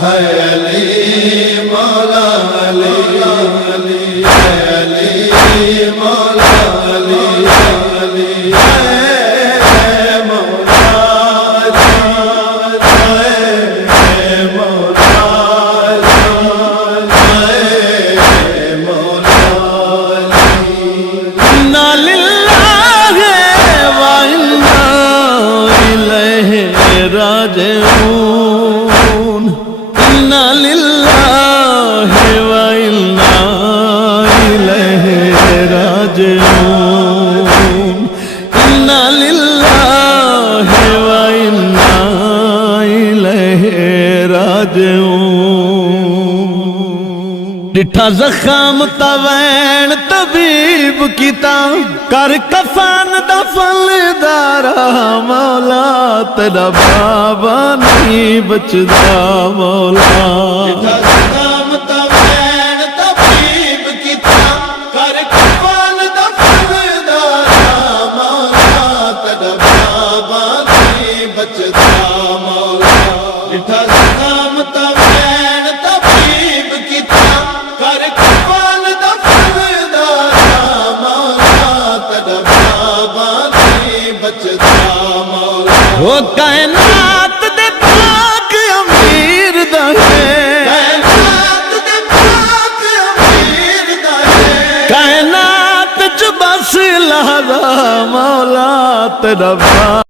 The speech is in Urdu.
ہے علی مولا علی علی ہے علی مولا علی علی ہے مولا راجعون انا للہ و انا الیہ راجعون انا للہ و انا الیہ راجعون ڈٹھا زخم توین طبیب کیتا کر کفن دفن دارا مولا تیرا بابا نہیں بچدا مولا ڈٹھا زخم توین طبیب کیتا کر کفن دفن دارا مولا تیرا بابا نہیں بچدا مولا ڈٹھا زخم توین طبیب کیتا کر کفن دفن دارا مولا تیرا بابا نہیں بچدا مولا وہ کائنات دے پاک امیر دا ہے کائنات دے پاک امیر دا ہے کائنات چ بس لہذا مولا تیرا